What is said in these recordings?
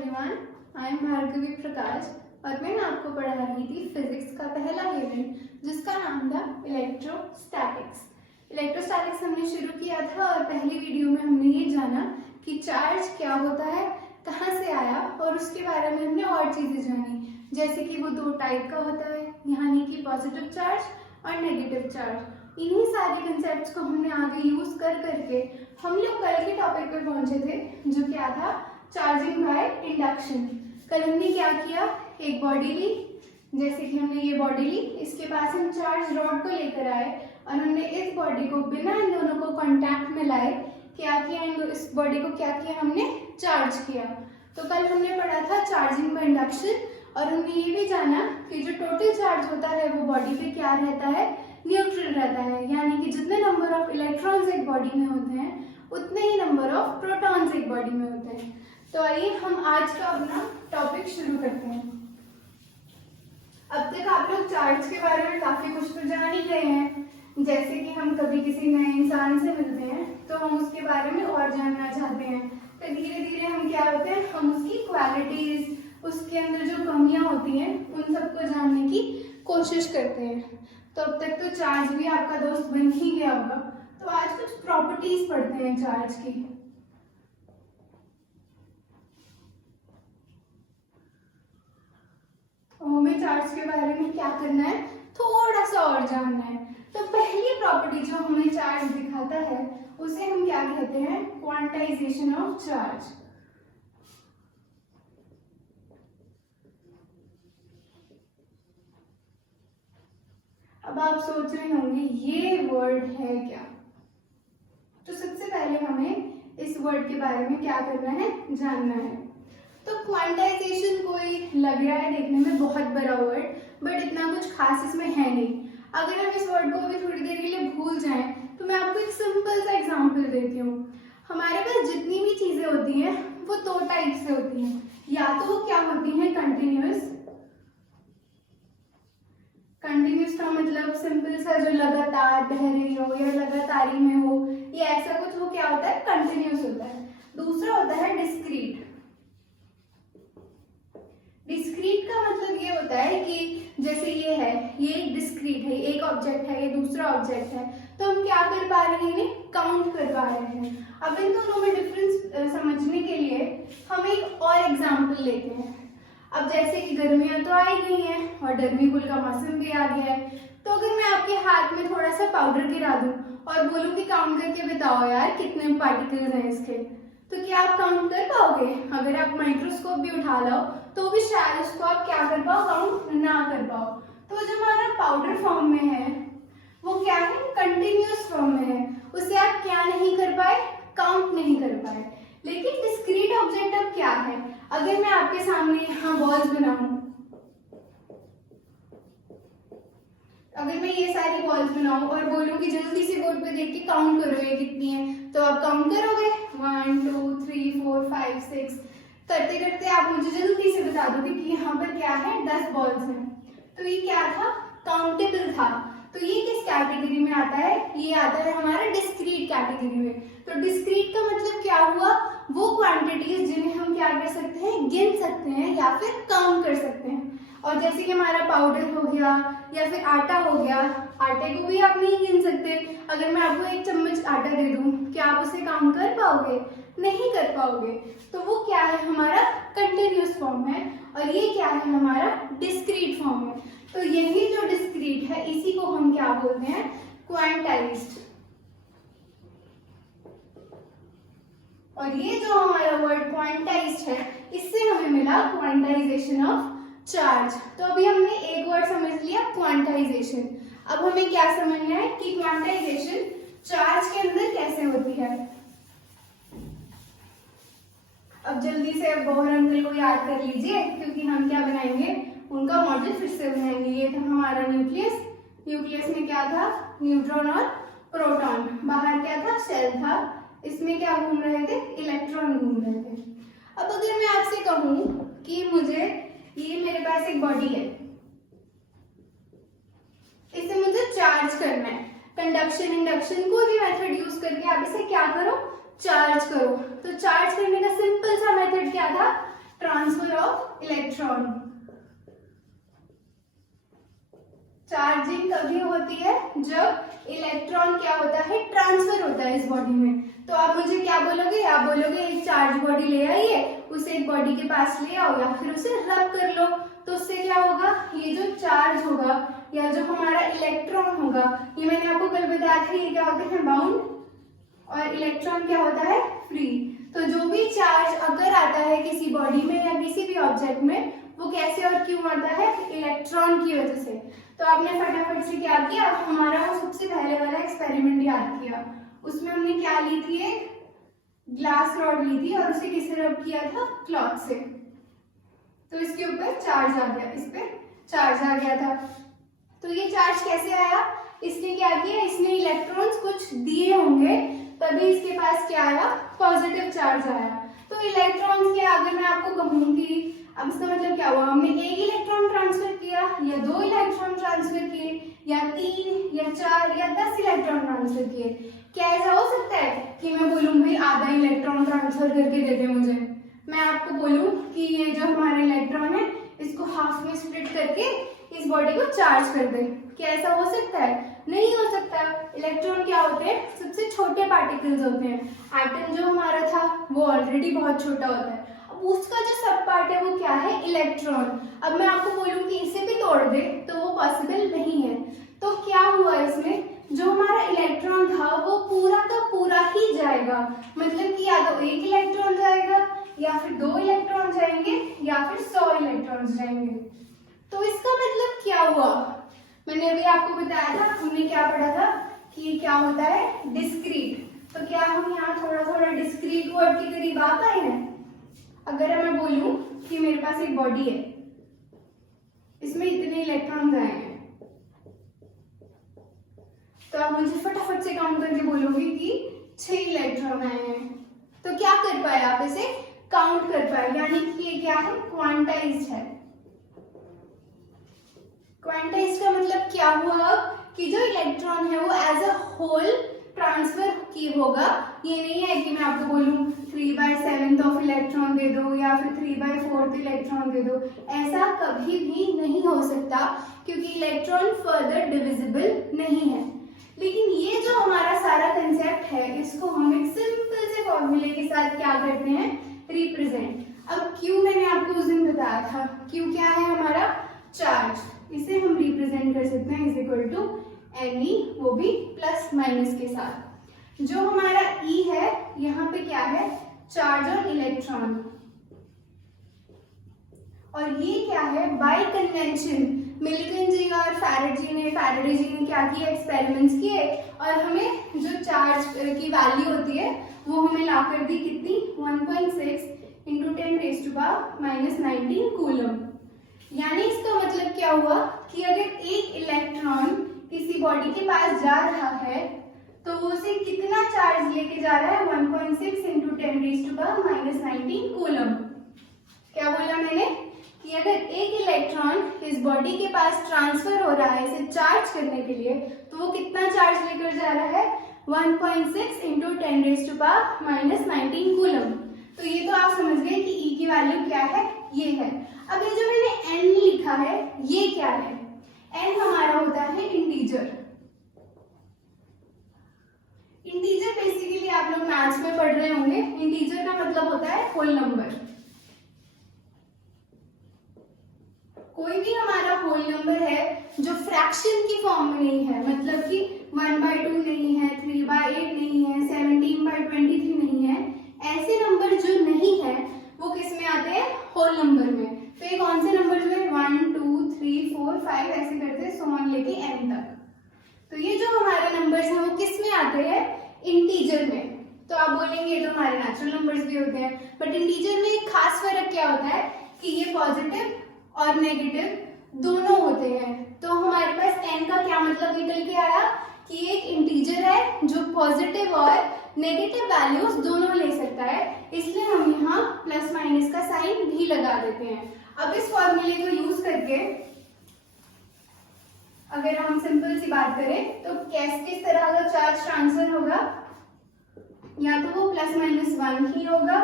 Everyone, I am Bhargavi प्रकाश और मैं आपको पढ़ा रही थी फिजिक्स का पहला यूनिट जिसका नाम था इलेक्ट्रोस्टैटिक्स। इलेक्ट्रोस्टैटिक्स हमने शुरू किया था और पहली वीडियो में हमने ये जाना कि चार्ज क्या होता है, कहाँ से आया और उसके बारे में हमने और चीज़ें जानी, जैसे कि वो दो टाइप का होता है, यानी कि पॉजिटिव चार्ज और नेगेटिव चार्ज। इन्हीं सारे कंसेप्ट्स को हमने आगे यूज कर करके हम लोग कल के टॉपिक पर पहुंचे थे जो क्या था, चार्जिंग बाय इंडक्शन। कल हमने क्या किया, एक बॉडी ली, जैसे कि हमने ये बॉडी ली, इसके पास हम चार्ज रॉड को लेकर आए और हमने इस बॉडी को बिना इन दोनों को कांटेक्ट में लाए क्या किया, इस बॉडी को क्या किया, हमने चार्ज किया। तो कल हमने पढ़ा था चार्जिंग बाय इंडक्शन और हमने ये भी जाना कि जो टोटल चार्ज होता है वो बॉडी पे क्या रहता है, न्यूट्रल रहता है, यानी कि जितने नंबर ऑफ इलेक्ट्रॉन्स एक बॉडी में होते हैं उतने ही नंबर ऑफ प्रोटॉन्स एक बॉडी में होते हैं। तो आइए हम आज का अपना टॉपिक शुरू करते हैं। अब तक आप लोग चार्ज के बारे में काफी कुछ तो जान ही गए हैं, जैसे कि हम कभी किसी नए इंसान से मिलते हैं तो हम उसके बारे में और जानना चाहते हैं, तो धीरे धीरे हम क्या होते हैं, हम उसकी क्वालिटीज, उसके अंदर जो कमियां होती हैं उन सबको जानने की कोशिश करते हैं। तो अब तक तो चार्ज भी आपका दोस्त बन ही गया होगा, तो आज कुछ प्रॉपर्टीज पढ़ते हैं चार्ज की। हमें चार्ज के बारे में क्या करना है, थोड़ा सा और जानना है। तो पहली प्रॉपर्टी जो हमें चार्ज दिखाता है उसे हम क्या कहते हैं, क्वांटाइजेशन ऑफ चार्ज। अब आप सोच रहे होंगे ये वर्ड है क्या, तो सबसे पहले हमें इस वर्ड के बारे में क्या करना है, जानना है। तो क्वांटाइजेशन कोई लग रहा है देखने में बहुत बड़ा वर्ड, बट इतना कुछ खास इसमें है नहीं। अगर हम इस वर्ड को अभी थोड़ी देर के लिए भूल जाएं तो मैं आपको एक सिंपल सा एग्जांपल देती हूँ। हमारे पास जितनी भी चीजें होती हैं वो दो टाइप से होती हैं, या तो वो क्या होती हैं, कंटिन्यूअस। कंटिन्यूस का मतलब सिंपल सा जो लगातार बह रही हो या लगातारी में हो या ऐसा कुछ, वो क्या होता है, कंटिन्यूस होता है। दूसरा होता है डिस्क्रीट। डिस्क्रीट का मतलब ये होता है कि जैसे ये है, ये एक डिस्क्रीट है, एक ऑब्जेक्ट है, ये दूसरा ऑब्जेक्ट है, तो हम क्या कर पा रहे हैं, इन्हें काउंट कर पा रहे हैं। अब इन दोनों में डिफरेंस समझने के लिए हम एक और एग्जाम्पल लेते हैं। अब जैसे कि गर्मियां तो आ ही गई हैं और गर्मी कुल का मौसम भी आ गया है, तो अगर मैं आपके हाथ में थोड़ा सा पाउडर गिरा दूं और बोलूं कि काउंट करके बताओ यार कितने पार्टिकल्स हैं इसके, तो क्या आप काउंट कर पाओगे? अगर आप माइक्रोस्कोप भी उठा लो तो भी शायद उसको आप क्या कर पाओ, काउंट ना कर पाओ। तो जो हमारा पाउडर फॉर्म में है वो क्या है, कंटिन्यूअस फॉर्म में है, उसे आप क्या नहीं कर पाए, काउंट नहीं कर पाए। लेकिन डिस्क्रीट ऑब्जेक्ट अब क्या है, अगर मैं आपके सामने यहाँ बॉल्स बनाऊं, अगर मैं ये सारी बॉल्स बनाऊं और बोलूं कि जल्दी से बोर्ड पे देख के काउंट करो ये कितनी है, तो आप काउंट करोगे 1 2 3 4 5 6, करते करते आप मुझे जल्दी से बता दोगे कि यहाँ पर क्या है, 10 बॉल्स हैं। तो ये क्या था, काउंटेबल था। तो ये किस कैटेगरी में आता है, ये आता है हमारा डिस्क्रीट कैटेगरी में। तो डिस्क्रीट का मतलब क्या हुआ, वो क्वांटिटीज जिन्हें हम क्या कर सकते हैं, गिन सकते हैं या फिर काउंट कर सकते हैं। और जैसे कि हमारा पाउडर हो गया या फिर आटा हो गया, आटे को भी आप नहीं गिन सकते। अगर मैं आपको 1 चम्मच आटा दे दूं, क्या आप उसे काउंट कर पाओगे? नहीं कर पाओगे। तो वो क्या है, हमारा कंटिन्यूअस फॉर्म है और ये क्या है, हमारा डिस्क्रीट फॉर्म है। तो यही जो डिस्क्रीट है इसी को हम क्या बोलते हैं, क्वांटाइज्ड। और ये जो हमारा वर्ड क्वांटाइज्ड है इससे हमें मिला क्वांटाइजेशन ऑफ चार्ज। तो अभी हमने एक वर्ड समझ लिया, क्वांटाइजेशन। अब हमें क्या समझना है कि क्वांटाइजेशन चार्ज के अंदर कैसे होती है। अब जल्दी से बोहर अंकल को याद कर लीजिए, क्योंकि हम क्या बनाएंगे, उनका मॉडल फिर से बनाएंगे। ये था हमारा न्यूक्लियस, न्यूक्लियस में क्या था, न्यूट्रॉन और प्रोटॉन, बाहर क्या था, शेल था, इसमें क्या घूम रहे थे, इलेक्ट्रॉन घूम रहे थे। अब अगर मैं आपसे कहूं कि मुझे ये मेरे पास एक बॉडी है, इसे मुझे चार्ज करना है, कंडक्शन इंडक्शन कोई भी मेथड यूज करके आप इसे क्या करो, चार्ज करो। तो चार्ज करने का सिंपल सा मेथड क्या था, ट्रांसफर ऑफ इलेक्ट्रॉन। चार्जिंग कभी होती है जब इलेक्ट्रॉन क्या होता है, ट्रांसफर होता है इस बॉडी में। तो आप मुझे क्या बोलोगे, आप बोलोगे एक चार्ज बॉडी ले आइए, उसे एक बॉडी के पास ले आओ या फिर उसे रब कर लो। तो उससे क्या होगा, ये जो चार्ज होगा या जो हमारा इलेक्ट्रॉन होगा, ये मैंने आपको कल बताया था, ये क्या होते हैं, बाउंड, और इलेक्ट्रॉन क्या होता है, फ्री। तो जो भी चार्ज अगर आता है किसी बॉडी में या किसी भी ऑब्जेक्ट में, वो कैसे और क्यों आता है, इलेक्ट्रॉन की वजह से। तो आपने फटाफट से क्या किया, हमारा वो सबसे पहले वाला एक्सपेरिमेंट याद किया। उसमें हमने क्या ली थी, एक ग्लास रॉड ली थी और उसे किससे रब किया था, क्लॉथ से। तो इसके ऊपर चार्ज आ गया, इस पे चार्ज आ गया था। तो ये चार्ज कैसे आया, इसने क्या किया, इसने इलेक्ट्रॉन्स कुछ दिए होंगे, तभी इसके पास क्या आया, पॉजिटिव चार्ज आया। तो इलेक्ट्रॉन्स के अगर मैं आपको कहूंगी, अब इसका मतलब क्या हुआ, हमने एक इलेक्ट्रॉन ट्रांसफर किया या 2 इलेक्ट्रॉन ट्रांसफर किए या 3 या 4 या 10 इलेक्ट्रॉन ट्रांसफर किए। क्या ऐसा हो सकता है कि मैं बोलूं भाई आधा इलेक्ट्रॉन ट्रांसफर करके दे दे मुझे, मैं आपको बोलूं कि ये जो हमारा इलेक्ट्रॉन है इसको हाफ में स्प्लिट करके इस बॉडी को चार्ज कर दे? क्या ऐसा हो सकता है? नहीं हो सकता। इलेक्ट्रॉन क्या होते हैं, सबसे छोटे पार्टिकल्स होते हैं। एटम जो हमारा था वो ऑलरेडी बहुत छोटा होता है, अब उसका जो सब पार्ट है वो क्या है, इलेक्ट्रॉन। अब मैं आपको बोलूं कि इसे भी तोड़ दे तो वो पॉसिबल नहीं है। तो क्या हुआ इसमें, जो हमारा इलेक्ट्रॉन था वो पूरा का पूरा ही जाएगा, मतलब कि या तो एक इलेक्ट्रॉन जाएगा या फिर 2 इलेक्ट्रॉन जाएंगे या फिर 100 इलेक्ट्रॉन जाएंगे। तो इसका मतलब क्या हुआ, मैंने अभी आपको बताया था, हमने क्या पढ़ा था कि क्या होता है, डिस्क्रीट। तो क्या हम यहाँ थोड़ा थोड़ा डिस्क्रीट वर्ड के करीब आ पाए हैं। अगर मैं बोलूं कि मेरे पास एक बॉडी है, इसमें इतने इलेक्ट्रॉन्स आए हैं, तो आप मुझे फटाफट से काउंट करके बोलोगे कि 6 इलेक्ट्रॉन आए हैं। तो क्या कर पाए, आप इसे काउंट कर पाए, यानी कि ये क्या है, क्वांटाइज्ड है। क्वांटाइज्ड का मतलब क्या हुआ कि जो इलेक्ट्रॉन है वो एज अ होल ट्रांसफर की होगा। ये नहीं है कि मैं आपको बोलूं 3/7 ऑफ इलेक्ट्रॉन दे दो या फिर 3/4 इलेक्ट्रॉन दे दो, ऐसा कभी भी नहीं हो सकता क्योंकि इलेक्ट्रॉन फर्दर डिविजिबल नहीं है। लेकिन ये जो हमारा सारा कंसेप्ट है, इसको हम एक सिंपल से फॉर्मूले के साथ क्या करते हैं, रिप्रेजेंट। अब Q मैंने आपको उस दिन बताया था, Q क्या है हमारा, चार्ज। इसे हम रिप्रेजेंट कर सकते हैं इज इक्वल टू Ne, वो भी प्लस माइनस के साथ। जो हमारा E है, यहाँ पे क्या है, चार्ज और इलेक्ट्रॉन। और ये क्या है, बाय कन्वेंशन मिल्टन जी और फैराडे जी ने क्या किया, एक्सपेरिमेंट्स किए और हमें जो चार्ज की वैल्यू होती है वो हमें ला कर दी कितनी, 1.6 × 10⁻⁻19 कूलम। यानी इसका मतलब क्या हुआ कि अगर एक इलेक्ट्रॉन किसी बॉडी के पास जा रहा है तो वो उसे कितना चार्ज लेके जा रहा है, 1.6 × 10⁻⁻19 कूलम। क्या बोला मैंने कि अगर एक इलेक्ट्रॉन इस बॉडी के पास ट्रांसफर हो रहा है इसे चार्ज करने के लिए, तो वो कितना चार्ज लेकर जा रहा है, 1.6 × 10⁻⁻19 कूलम। तो ये तो आप समझ गए कि E की वैल्यू क्या है, ये है। अब ये जो मैंने N लिखा है, ये क्या है, N हमारा होता है इंटीजर। इंटीजर बेसिकली आप लोग मैथ्स में पढ़ रहे होंगे, इंटीजर का मतलब होता है होल नंबर। कोई भी हमारा होल नंबर है जो फ्रैक्शन की फॉर्म में नहीं है, मतलब कि 1/2 नहीं है, 3/8 नहीं है, 17/23 नहीं है, ऐसे नंबर जो नहीं है वो किस में आते हैं, होल नंबर में। तो ये कौन से नंबर हुए, 1 2 3 4 5 ऐसे करते सो ऑन लेके n तक। तो ये जो हमारे नंबर्स हैं वो किस में आते हैं, इंटीजर में। तो आप बोलेंगे ये तो हमारे नेचुरल नंबर्स भी होते हैं, बट इंटीजर में एक खास फर्क क्या होता है कि ये पॉजिटिव और नेगेटिव दोनों होते हैं। तो हमारे पास n का क्या मतलब निकल के आया कि एक इंटीजर है जो पॉजिटिव और नेगेटिव वैल्यूज दोनों ले सकता है, इसलिए हम यहाँ प्लस माइनस का साइन भी लगा देते हैं। अब इस फॉर्मूले को यूज करके अगर हम सिंपल सी बात करें तो किस तरह का चार्ज ट्रांसफर होगा, या तो वो +-1 ही होगा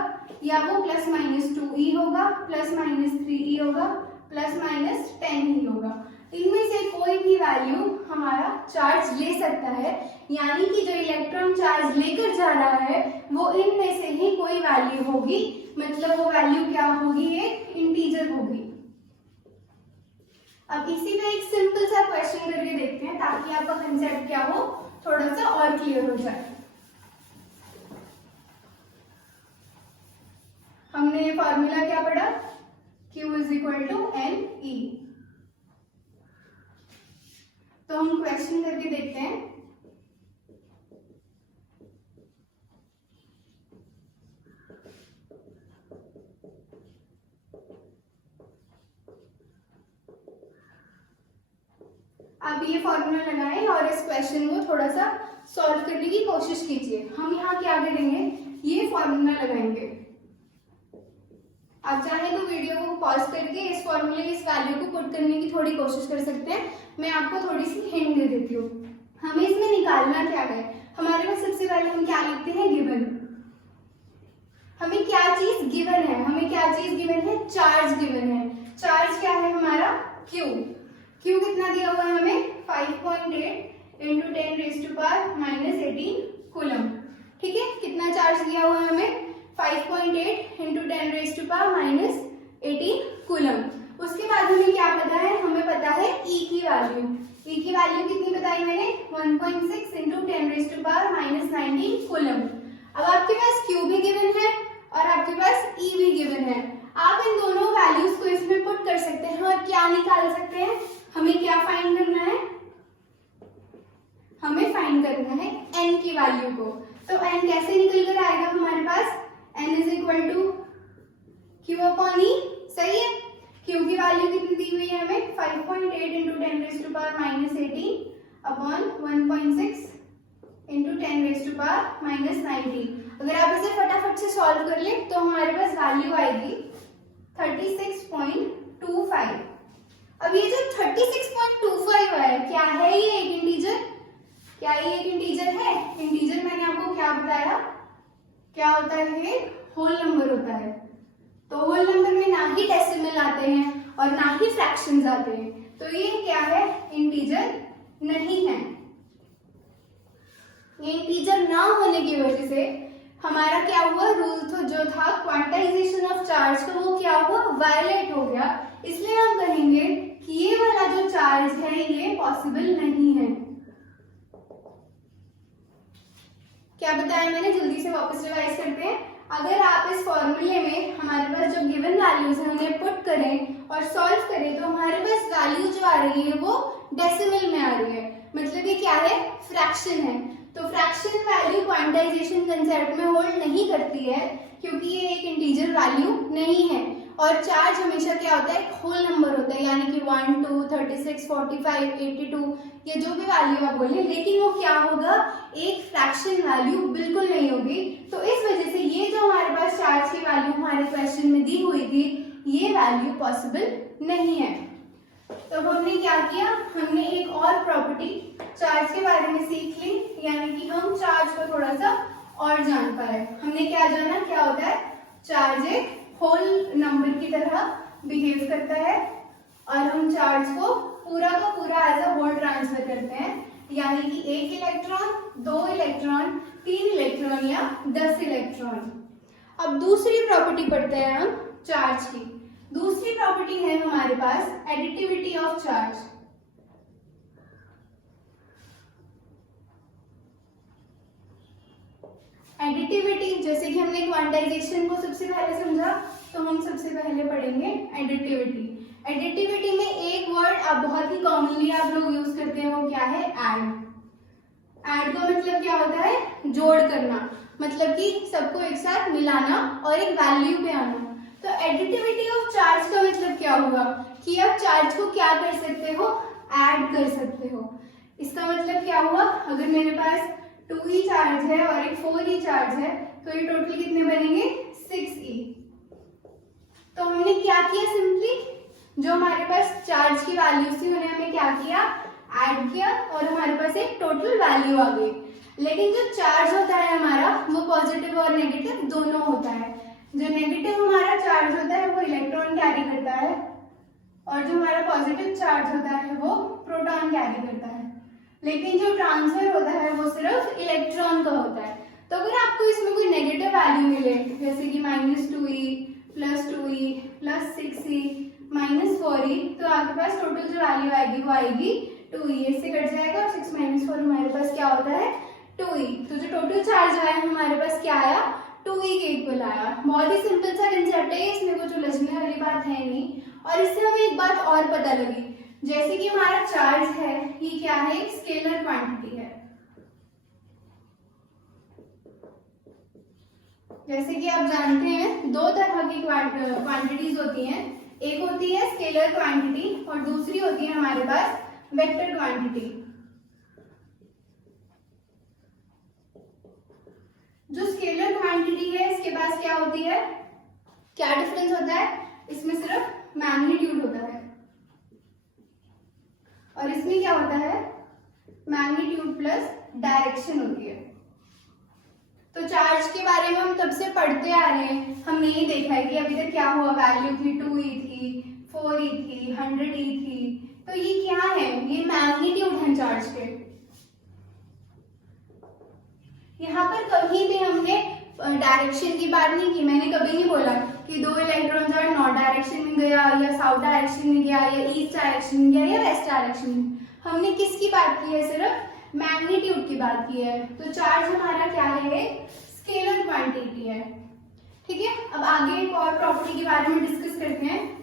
या वो +-2 ही होगा होगा, प्लस माइनस 3e होगा, प्लस माइनस 10e होगा। इनमें से कोई भी वैल्यू हमारा चार्ज ले सकता है, यानी कि जो इलेक्ट्रॉन चार्ज लेकर जा रहा है वो इनमें से ही कोई वैल्यू होगी, मतलब वो वैल्यू क्या होगी, एक इंटीजर होगी। अब इसी पे एक सिंपल सा क्वेश्चन करके देखते हैं ताकि आपका कंसेप्ट क्या हो, थोड़ा सा और क्लियर हो जाए। हमने ये फॉर्मूला क्या पढ़ा, Q is equal to NE। तो हम क्वेश्चन करके देखते हैं। आप ये फॉर्मूला लगाएं और इस क्वेश्चन को थोड़ा सा सॉल्व करने की कोशिश कीजिए। हम यहाँ क्या करेंगे, ये फॉर्मूला लगाएंगे। आप चाहें तो वीडियो को पॉज करके इस फॉर्मूले की इस वैल्यू को पुट करने की थोड़ी कोशिश कर सकते हैं। मैं आपको थोड़ी सी हिंट दे देती हूँ। हमें इसमें निकालना क्या है, हमारे पास सबसे पहले हम क्या लिखते हैं, गिवन। हमें क्या चीज गिवन है, हमें क्या चीज गिवन है, चार्ज गिवन है। चार्ज क्या है हमारा, Q। Q कितना दिया हुआ है हमें, 5.8 इंटू 10⁻⁻18 कूलम। ठीक है, कितना चार्ज दिया हुआ है हमें, 5.8 इंटू 10⁻⁻18 कूलम। उसके बाद हमें क्या पता है, हमें पता है E की वैल्यू। E की वैल्यू कितनी बताई मैंने, 1.6 इंटू 10⁻⁻19 कूलम। अब आपके पास Q भी गिवन है और आपके पास E भी गिवन है। आप इन दोनों वैल्यूज को इसमें पुट कर सकते हैं और क्या निकाल सकते हैं, हमें क्या फाइंड करना है, हमें फाइंड करना है N की वैल्यू को। तो N कैसे निकल कर आएगा हमारे पास, N is equal to Q upon E। सही है, Q की वैल्यू कितनी दी हुई है हमें, 5.8 इंटू 10⁻⁻18 अपॉन 1.6 इंटू 10⁻⁻19। अगर आप इसे फटाफट से सॉल्व कर ले तो हमारे पास वैल्यू आएगी 36.25। अब ये जो 36.25 है, क्या है ये, एक इंटीजर, क्या ये एक इंटीजर है। इंटीजर मैंने आपको क्या बताया, क्या होता है, होल नंबर होता है। तो होल नंबर में ना ही डेसिमल आते हैं और ना ही फ्रैक्शंस आते हैं, तो ये क्या है, इंटीजर नहीं है। ये इंटीजर ना होने की वजह से हमारा क्या हुआ, रूल तो जो था क्वांटाइजेशन ऑफ चार्ज का, वो क्या हुआ, वायलेट हो गया। इसलिए हम कहेंगे कि ये वाला जो चार्ज है ये पॉसिबल नहीं है। क्या बताया मैंने, जल्दी से वापस रिवाइज करते हैं। अगर आप इस फॉर्मूले में हमारे पास जो गिवन वैल्यूज है उन्हें पुट करें और सॉल्व करें तो हमारे पास वैल्यू जो आ रही है वो डेसिमल में आ रही है, मतलब ये क्या है, फ्रैक्शन है। तो फ्रैक्शन वैल्यू क्वांटाइजेशन कंसेप्ट में होल्ड नहीं करती है क्योंकि ये एक इंटीजर वैल्यू नहीं है। और चार्ज हमेशा क्या होता है, एक होल नंबर होता है, यानी कि 1, 2, 36, 45, 82, ये जो भी वैल्यू आप बोलिए, लेकिन वो क्या होगा, एक फ्रैक्शन वैल्यू बिल्कुल नहीं होगी। तो इस वजह से ये जो हमारे पास चार्ज की वैल्यू हमारे क्वेश्चन में दी हुई थी, ये वैल्यू पॉसिबल नहीं है। तो हमने क्या किया, हमने एक और प्रॉपर्टी चार्ज के बारे में सीख ली, यानी कि हम चार्ज को थोड़ा सा और जान पाए। हमने क्या जाना, क्या होता है, चार्ज एक होल नंबर की तरह बिहेव करता है और हम चार्ज को पूरा का पूरा एज अ होल ट्रांसफर करते हैं, यानी कि 1 इलेक्ट्रॉन, 2 इलेक्ट्रॉन, 3 इलेक्ट्रॉन या 10 इलेक्ट्रॉन। अब दूसरी प्रॉपर्टी पढ़ते हैं हम चार्ज की। दूसरी प्रॉपर्टी है हमारे पास एडिटिविटी ऑफ चार्ज। एडिटिविटी, जैसे कि हमने क्वांटाइजेशन को सबसे पहले समझा, तो हम सबसे पहले पढ़ेंगे एडिटिविटी। एडिटिविटी में एक वर्ड अब बहुत ही कॉमनली आप लोग यूज करते हैं, वो क्या है, ऐड। ऐड का मतलब क्या होता है, जोड़ करना, मतलब कि सबको एक साथ मिलाना और एक वैल्यू पे आना। तो एडिटिविटी ऑफ चार्ज का मतलब क्या हुआ कि आप चार्ज को क्या कर सकते हो, ऐड कर सकते हो। इसका मतलब क्या हुआ, अगर मेरे पास 2e चार्ज है और एक 4e चार्ज है तो ये टोटल कितने बनेंगे, 6e। तो हमने क्या किया, सिंपली जो हमारे पास चार्ज की वैल्यू थी उन्हें हमने क्या किया, ऐड किया और हमारे पास एक टोटल वैल्यू आ गई। लेकिन जो चार्ज होता है हमारा वो पॉजिटिव और नेगेटिव दोनों होता है। जो नेगेटिव हमारा चार्ज होता है वो और जो हमारा पॉजिटिव चार्ज होता है वो प्रोटॉन कैरी करता है, लेकिन जो ट्रांसफर होता है वो सिर्फ इलेक्ट्रॉन का होता है। तो अगर आपको इसमें कोई नेगेटिव वैल्यू मिले, जैसे कि -2e + 2e + 6e -4e, तो आपके पास टोटल जो वैल्यू आएगी वो आएगी 2e, इससे कट जाएगा और 6 - 4 हमारे पास क्या होता है 2e। तो जो टोटल चार्ज आया हमारे पास क्या आया 2e के इक्वल आया। बहुत ही सिंपल सा कंसेप्ट है, इसमें कुछ उलझने वाली बात है नहीं। और इससे हमें एक बात और पता लगी, जैसे कि हमारा चार्ज है ये क्या है, एक स्केलर क्वांटिटी है। जैसे कि आप जानते हैं दो तरह की क्वांटिटीज होती हैं, एक होती है स्केलर क्वांटिटी और दूसरी होती है हमारे पास वेक्टर क्वांटिटी। जो स्केलर क्वांटिटी है इसके पास क्या होती है, क्या डिफरेंस होता है, इसमें सिर्फ मैग्नीट्यूड होता है और इसमें क्या होता है मैग्नीट्यूड प्लस डायरेक्शन होती है। तो चार्ज के बारे में हम तब से पढ़ते आ रहे हैं, हमने ये देखा है कि अभी तक क्या हुआ, वैल्यू थी 2e थी, 4e थी, 100e थी। तो ये क्या है, ये मैग्नीट्यूड है चार्ज के। यहाँ पर कहीं भी हमने डायरेक्शन की बात नहीं की, मैंने कभी नहीं बोला कि दो इलेक्ट्रॉन जो है नॉर्थ डायरेक्शन में गया या साउथ डायरेक्शन में गया या ईस्ट डायरेक्शन में गया या वेस्ट डायरेक्शन में। हमने किसकी बात की है, सिर्फ मैग्नीट्यूड की बात की है। तो चार्ज हमारा क्या है, स्केलर क्वांटिटी है। ठीक है, अब आगे एक और प्रॉपर्टी के बारे में डिस्कस करते हैं।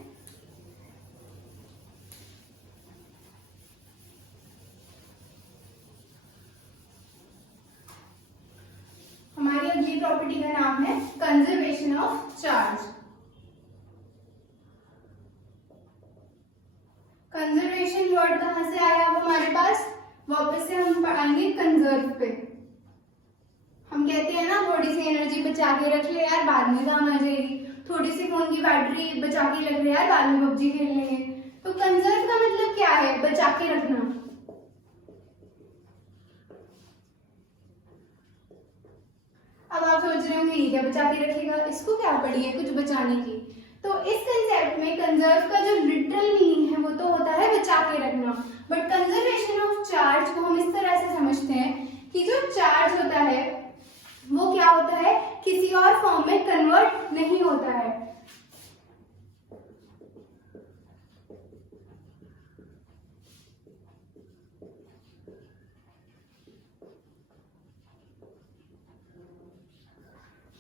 हमारी अगली प्रॉपर्टी का नाम है conservation of charge. Conservation word कहां से आया अब हमारे पास, वापस से हम पढ़ाएंगे कंजर्व पे। हम कहते हैं ना थोड़ी सी एनर्जी बचा के रख ले यार, बाद में काम आ जाएगी, थोड़ी सी फोन की बैटरी बचा के रख ले यार, बाद में पबजी खेल लेंगे। तो कंजर्व का मतलब क्या है, बचा के रखना। अब आप सोच रहे होंगे ये क्या बचा के रखेगा, इसको क्या पड़ी है कुछ बचाने की। तो इस कंसेप्ट में कंजर्व का जो लिटरल मीनिंग है वो तो होता है बचा के रखना, बट कंजर्वेशन ऑफ चार्ज को हम इस तरह से समझते हैं कि जो चार्ज होता है वो क्या होता है, किसी और फॉर्म में कन्वर्ट नहीं होता है।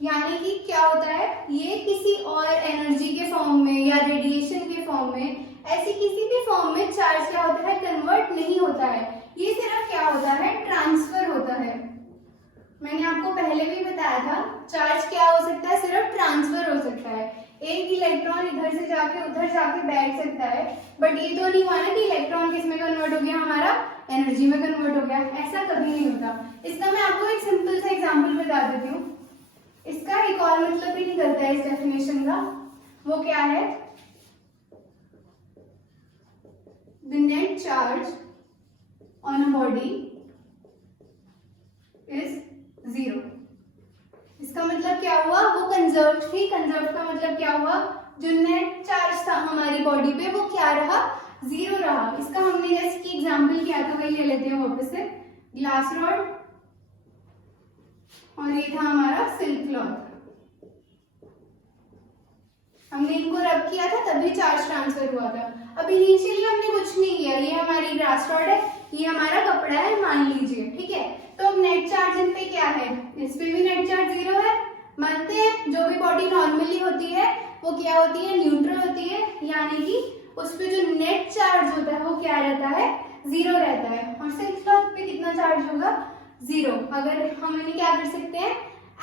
यानी कि क्या होता है, ये किसी और एनर्जी के फॉर्म में या रेडिएशन के फॉर्म में, ऐसी किसी भी फॉर्म में चार्ज क्या होता है, कन्वर्ट नहीं होता है। ये सिर्फ क्या होता है, ट्रांसफर होता है। मैंने आपको पहले भी बताया था चार्ज क्या हो सकता है, सिर्फ ट्रांसफर हो सकता है। एक इलेक्ट्रॉन इधर से जाके उधर जाके बैठ सकता है, बट ये तो नहीं हुआ ना कि इलेक्ट्रॉन किस में कन्वर्ट हो गया, हमारा एनर्जी में कन्वर्ट हो गया, ऐसा कभी नहीं होता। इसका मैं आपको एक सिंपल सा एग्जाम्पल बता देती हूँ, इसका एक और मतलब भी निकलता है इस डेफिनेशन का। वो क्या है, the net charge on a body is 0। इसका मतलब क्या हुआ, वो कंजर्व थी। कंजर्व का मतलब क्या हुआ, जो नेट चार्ज था हमारी बॉडी पे वो क्या रहा, 0 रहा। इसका हमने जैसे कि एग्जाम्पल किया था वही ले लेते हैं वापस से, ग्लास रॉड और ये था हमारा सिल्क क्लॉथ। हमने इनको रब किया था तभी चार्ज ट्रांसफर हुआ था। अब इनिशियली हमने कुछ नहीं किया, ये हमारी ग्लास रॉड है, ये हमारा कपड़ा है मान लीजिए, ठीक है। तो अब नेट चार्ज इन पे क्या है, इस पे भी नेट चार्ज 0 है। मानते हैं जो भी बॉडी नॉर्मली होती है वो क्या होती है, न्यूट्रल होती है, यानी कि उस पे जो नेट चार्ज होता है वो क्या रहता है, 0 रहता है। और सिल्क क्लॉथ पे कितना चार्ज होगा, 0। अगर हम इन्हें क्या कर सकते हैं,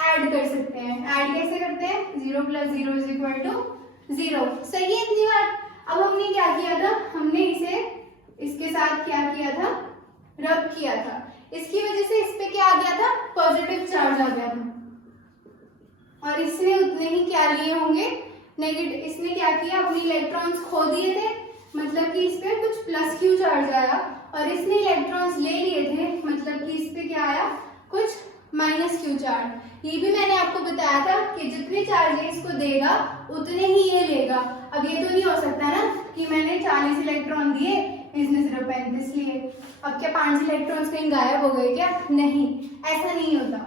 ऐड कर सकते हैं। ऐड कैसे करते हैं, 0 + 0 = 0। सही है इतनी बात। अब हमने क्या किया था, हमने इसे इसके साथ क्या किया था, रब किया था। इसकी वजह से इस पे क्या आ गया था, पॉजिटिव चार्ज आ गया था। और इसने उतने ही क्या लिए होंगे, नेगेटिव। इसने क्या किया, अपने इलेक्ट्रॉन्स खो दिए थे, मतलब कि इस पे कुछ प्लस क्यू चार्ज आया, और इसने इलेक्ट्रॉन्स ले लिए थे, मतलब कि इस पे क्या आया, कुछ माइनस क्यू चार्ज। ये भी मैंने आपको बताया था कि जितने चार्ज इसको देगा उतने ही ये लेगा। अब ये तो नहीं हो सकता ना कि मैंने चार्ज इसने सिर्फ 35 लिए। अब क्या 5 इलेक्ट्रॉन्स कहीं गायब हो गए क्या? नहीं, ऐसा नहीं होता।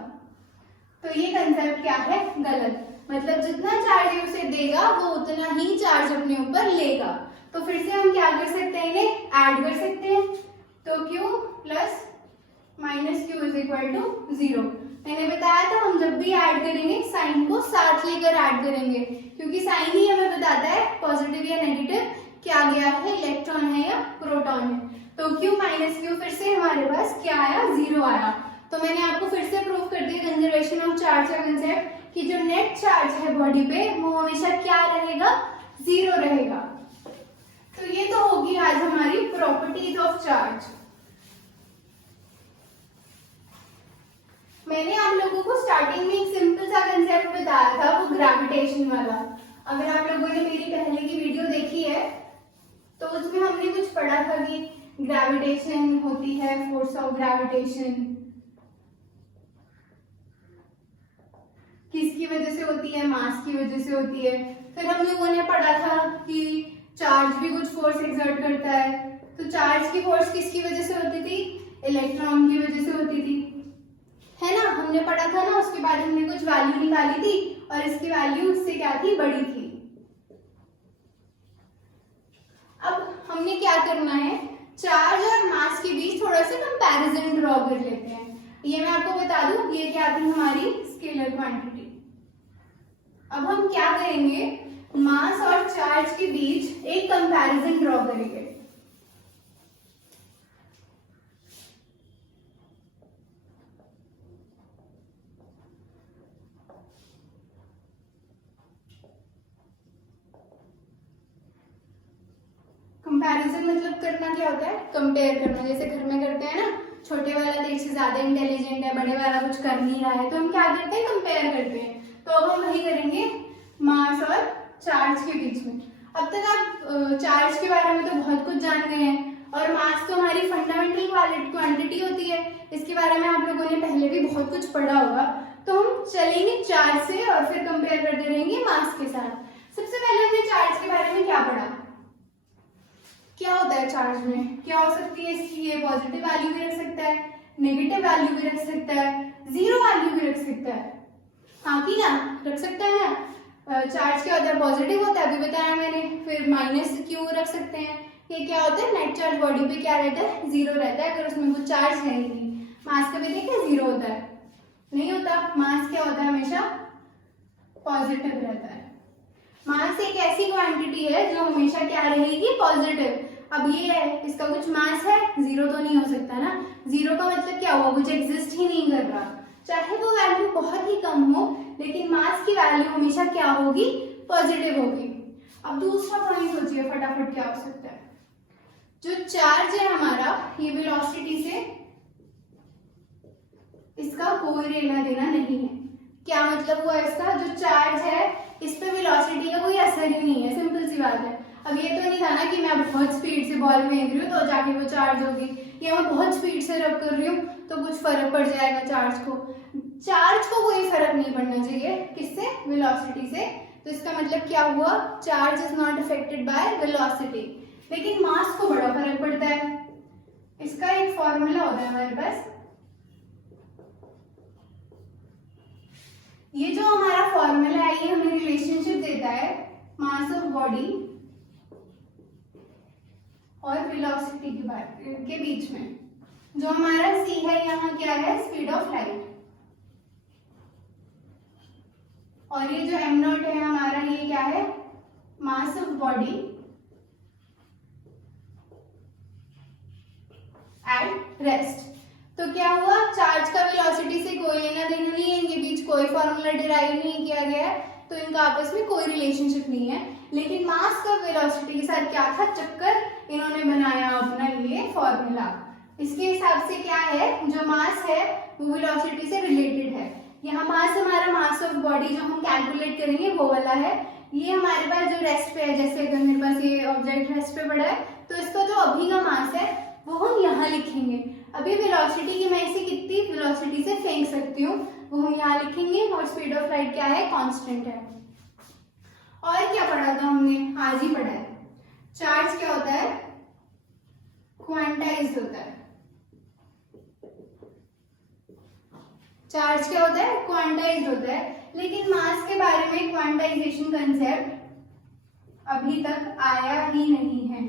तो ये कंसेप्ट क्या है? गलत। मतलब जितना चार्ज उसे देगा वो उतना ही चार्ज अपने ऊपर लेगा। तो फिर से हम क्या कर सकते हैं, इन्हें ऐड कर सकते हैं। तो Q plus minus Q is equal to 0। मैंने बताया था हम जब भी ऐड करेंगे साइन को साथ लेकर ऐड करेंगे, क्योंकि साइन ही हमें बताता है पॉजिटिव या नेगेटिव क्या गया है, इलेक्ट्रॉन है या प्रोटॉन है। तो Q माइनस Q फिर से हमारे पास क्या आया? 0 आया। तो मैंने आपको फिर से प्रूव कर दिया कंजर्वेशन ऑफ चार्ज का कंसेप्ट कि जो नेट चार्ज है बॉडी पे वो हमेशा क्या रहेगा? 0 रहेगा। तो ये तो होगी आज हमारी प्रॉपर्टीज ऑफ चार्ज। मैंने आप लोगों को स्टार्टिंग में एक सिंपल सा कंसेप्ट बताया था, वो ग्रेविटेशन वाला। अगर आप लोगों ने मेरी पहले की वीडियो देखी है तो उसमें हमने कुछ पढ़ा था कि ग्रेविटेशन होती है, फोर्स ऑफ ग्रेविटेशन किसकी वजह से होती है? मास की वजह से होती है। फिर हम लोगों ने पढ़ा था कि चार्ज भी कुछ फोर्स एक्सर्ट करता है। तो चार्ज की फोर्स किसकी वजह से होती थी? इलेक्ट्रॉन की वजह से होती थी, है ना? हमने पढ़ा था ना। उसके बाद हमने कुछ वैल्यू निकाली थी और इसकी वैल्यू उससे क्या थी? बड़ी थी। अब हमने क्या करना है, चार्ज और मास के बीच थोड़ा सा कंपैरिजन ड्रॉ कर लेते हैं। ये मैं आपको बता दूं, ये क्या थी? हमारी स्केलर क्वांटिटी। अब हम क्या करेंगे, मास और चार्ज के बीच एक कंपैरिजन ड्रॉ करेंगे। कंपैरिजन मतलब करना क्या होता है? कंपेयर करना। जैसे घर में करते हैं ना, छोटे वाला तेरे से ज्यादा इंटेलिजेंट है, बड़े वाला कुछ कर नहीं रहा है, तो हम क्या करते हैं? कंपेयर करते हैं। तो अब हम वही करेंगे मास और चार्ज के बीच में। अब तक आप चार्ज के बारे में तो बहुत कुछ जान गए हैं, और मास तो हमारी फंडामेंटल क्वांटिटी होती है। इसके बारे में आप लोगों ने पहले भी बहुत कुछ पढ़ा होगा। तो हम चलेंगे चार्ज से और फिर कंपेयर करते रहेंगे मास के साथ। सबसे पहले हमने चार्ज के बारे में क्या पढ़ा? क्या होता है चार्ज में? क्या हो सकती है इसकी? ये पॉजिटिव वैल्यू भी रख सकता है, नेगेटिव वैल्यू भी रख सकता है, जीरो वैल्यू भी रख सकता है। हाँ कि ना? रख सकता है ना? चार्ज क्या होता है? पॉजिटिव होता है, अभी बताया मैंने। फिर माइनस क्यू रख सकते हैं। ये क्या होता है? नेट चार्ज बॉडी पे क्या रहता है? 0 रहता है, अगर उसमें कुछ चार्ज है ही नहीं। मास का भी देखिए 0 होता है, नहीं होता। मास क्या होता है? हमेशा पॉजिटिव रहता है। मास एक ऐसी क्वांटिटी है जो हमेशा क्या रहेगी? पॉजिटिव। अब ये है, इसका कुछ मास है, 0 तो नहीं हो सकता ना। 0 का मतलब क्या हुआ? कुछ एग्जिस्ट ही नहीं कर रहा। चाहे वो वैल्यू बहुत ही कम हो, लेकिन मास की वैल्यू हमेशा क्या होगी? पॉजिटिव होगी। अब दूसरा पॉइंट सोचिए फटाफट, क्या हो सकता है? जो चार्ज है हमारा, ये वेलोसिटी से इसका कोई लेना देना नहीं है। क्या मतलब हुआ इसका? जो चार्ज है इस पे वेलोसिटी का कोई असर ही नहीं है। सिंपल सी बात है। अब ये तो नहीं था ना कि मैं बहुत स्पीड से बॉल फेंक रही हूँ तो जाके वो चार्ज होगी, या मैं बहुत स्पीड से रब कर रही हूँ तो कुछ फर्क पड़ जाएगा चार्ज को। चार्ज को कोई फर्क नहीं पड़ना चाहिए, किससे? वेलोसिटी से। तो इसका मतलब क्या हुआ? Charge is not affected by velocity. लेकिन मास को बड़ा फर्क पड़ता है। इसका एक फॉर्मूला होता है हमारे पास। ये जो हमारा फॉर्मूला है ये हमें रिलेशनशिप देता है मास ऑफ बॉडी और वेलोसिटी के बीच में। जो हमारा c है यहाँ क्या है? Speed of light. और ये जो m नॉट है हमारा, ये क्या है? Mass of body at rest. तो क्या हुआ? चार्ज का वेलोसिटी से कोई लेना देना नहीं है, इनके बीच कोई फॉर्मूला डिराइव नहीं किया गया है, तो इनका आपस में कोई रिलेशनशिप नहीं है। लेकिन मास का वेलोसिटी के साथ क्या था चक्कर? इन्होंने बनाया अपना ये फॉर्मूला। इसके हिसाब से क्या है? जो मास है वो वेलोसिटी से रिलेटेड है। यहाँ मास हमारा मास ऑफ बॉडी जो हम कैलकुलेट करेंगे वो वाला है। ये हमारे पास जो रेस्ट पे है, जैसे अगर मेरे पास ये ऑब्जेक्ट रेस्ट पे पड़ा है तो इसका जो अभी का मास है वो हम यहाँ लिखेंगे। अभी वेलोसिटी की मैं इसे कितनी वेलोसिटी से फेंक सकती हूँ वो हम यहाँ लिखेंगे, और स्पीड ऑफ लाइट क्या है? कांस्टेंट है। और क्या पढ़ा था हमने? आज ही पढ़ा है। चार्ज क्या होता है? क्वांटाइज्ड होता है। चार्ज क्या होता है? क्वांटाइज्ड होता है। लेकिन मास के बारे में क्वांटाइजेशन कंसेप्ट अभी तक आया ही नहीं है।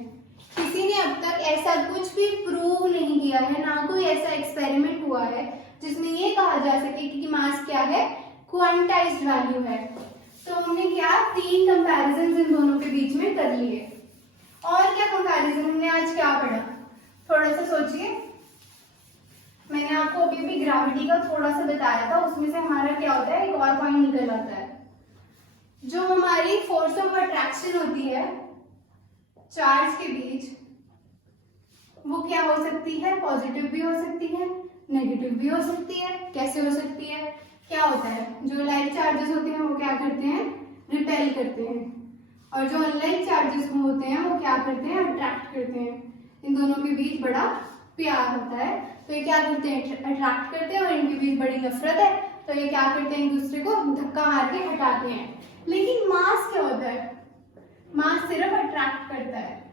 किसी ने अब तक ऐसा कुछ भी प्रूव नहीं किया है, ना कोई ऐसा एक्सपेरिमेंट हुआ है जिसमें ये कहा जा सके कि मास क्या है? क्वांटाइज्ड वैल्यू है। तो हमने क्या 3 कंपैरिजन इन दोनों के बीच में कर लिए। और क्या कंपैरिजन हमने आज क्या पढ़ा? थोड़ा सा सोचिए। मैंने आपको अभी ग्रेविटी का थोड़ा सा बताया था, उसमें से हमारा क्या होता है, एक और पॉइंट निकल आता है। जो हमारी फोर्स ऑफ अट्रैक्शन होती है चार्ज के बीच, वो क्या हो सकती है? पॉजिटिव भी हो सकती है, नेगेटिव भी हो सकती है। कैसे हो सकती है? क्या होता है, जो लाइक चार्जेस होते हैं वो क्या करते हैं? रिपेल करते हैं। और जो अनलाइक चार्जेस होते हैं वो क्या करते हैं? अट्रैक्ट करते हैं। इन दोनों के बीच बड़ा प्यार होता है, तो ये क्या करते हैं? अट्रैक्ट करते हैं। और इनके बीच बड़ी नफरत है, तो ये क्या करते हैं? एक दूसरे को धक्का मार के हटाते हैं। लेकिन मास क्या होता है? मास सिर्फ अट्रैक्ट करता है।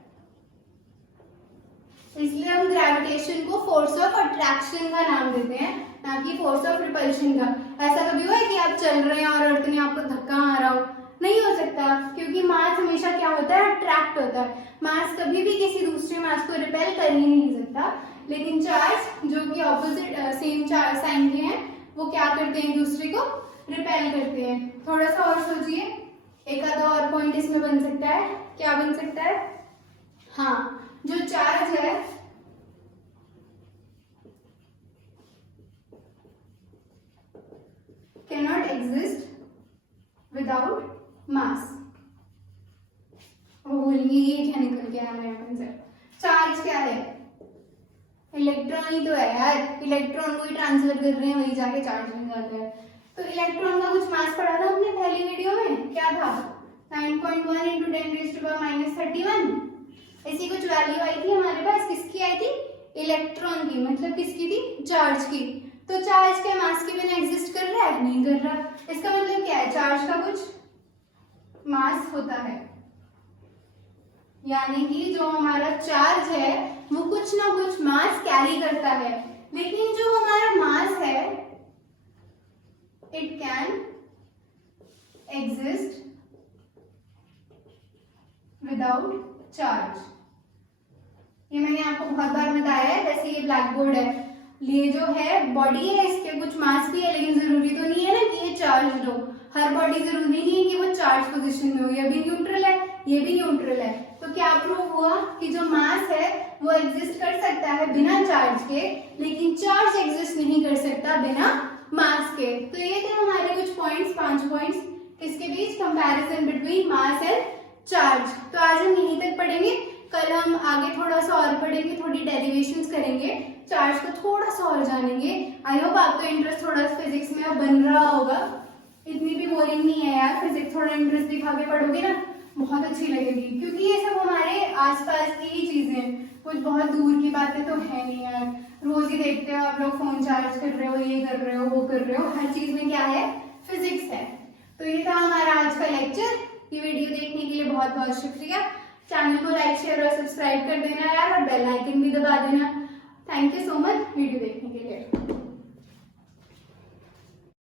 इसलिए हम ग्रेविटेशन को फोर्स ऑफ अट्रैक्शन का नाम देते हैं, ना कि फोर्स ऑफ रिपल्शन का। ऐसा कभी हुआ है कि आप चल रहे हैं और अर्थ ने आपको धक्का मारा हो? नहीं हो सकता, क्योंकि मास हमेशा क्या होता है? अट्रैक्ट होता है। मास कभी भी किसी दूसरे मास को रिपेल कर ही नहीं सकता। लेकिन चार्ज जो कि ऑपोजिट सेम चार्ज साइन के हैं, वो क्या करते हैं? एक दूसरे को रिपेल करते हैं। थोड़ा सा और सोचिए, एक आधा और पॉइंट इसमें बन सकता है। क्या बन सकता है? हाँ, जो चार्ज है cannot exist without mass। वो बोलेंगे ये क्या निकल के आ रहा है कंसेप्ट? चार्ज क्या है? इलेक्ट्रॉन ही तो है यार। इलेक्ट्रॉन को ही ट्रांसफर कर रहे हैं, वही जाके चार्ज बन जाता है। तो इलेक्ट्रॉन का कुछ मास पढ़ा था हमने पहली वीडियो में, क्या था? 9.1 × 10⁻31। ऐसी कुछ वैल्यू आई थी हमारे पास। किसकी आई थी? इलेक्ट्रॉन की। मतलब किसकी थी? चार्ज की। तो चार्ज क्या मास के बिना एग्जिस्ट कर रहा है? नहीं कर रहा। इसका मतलब क्या है? चार्ज का कुछ मास होता है, यानी कि जो हमारा चार्ज है वो कुछ ना कुछ मास कैरी करता है। लेकिन जो हमारा मास है, it can exist without charge. ये मैंने आपको बहुत बार बताया है। जैसे ये ब्लैक बोर्ड है, ये जो है बॉडी है, इसके कुछ मास भी है, लेकिन जरूरी तो नहीं है ना कि ये चार्ज हो। हर बॉडी जरूरी नहीं है कि वो चार्ज पोजीशन में हो। ये भी न्यूट्रल है, ये भी न्यूट्रल है। तो क्या प्रूव हुआ कि जो मास है वो एग्जिस्ट कर सकता है बिना चार्ज के, लेकिन चार्ज एग्जिस्ट नहीं कर सकता बिना मास के। तो ये थे हमारे कुछ पॉइंट्स, 5 पॉइंट्स किसके बीच? Comparison between mass and charge. तो आज हम यहीं तक पढ़ेंगे। कल हम आगे थोड़ा सा और पढ़ेंगे, थोड़ी डेरिवेशंस करेंगे, चार्ज को थोड़ा सा और जानेंगे। आई होप आपका इंटरेस्ट थोड़ा फिजिक्स में बन रहा होगा। इतनी भी बोरिंग नहीं है यार, फिजिक्स थोड़ा इंटरेस्ट दिखा के पढ़ोगे ना, बहुत अच्छी लगेगी। क्योंकि ये सब हमारे आसपास की ही चीजें, कुछ बहुत दूर की बातें तो है नहीं यार। रोज ही देखते हो आप लोग, फोन चार्ज कर रहे हो, ये कर रहे हो, वो कर रहे हो, हर चीज में क्या है? फिजिक्स है। तो ये था हमारा आज का लेक्चर। ये वीडियो देखने के लिए बहुत बहुत शुक्रिया। चैनल को लाइक, शेयर और सब्सक्राइब कर देना यार, और बेल आइकन भी दबा देना। Thank you so much video देखने।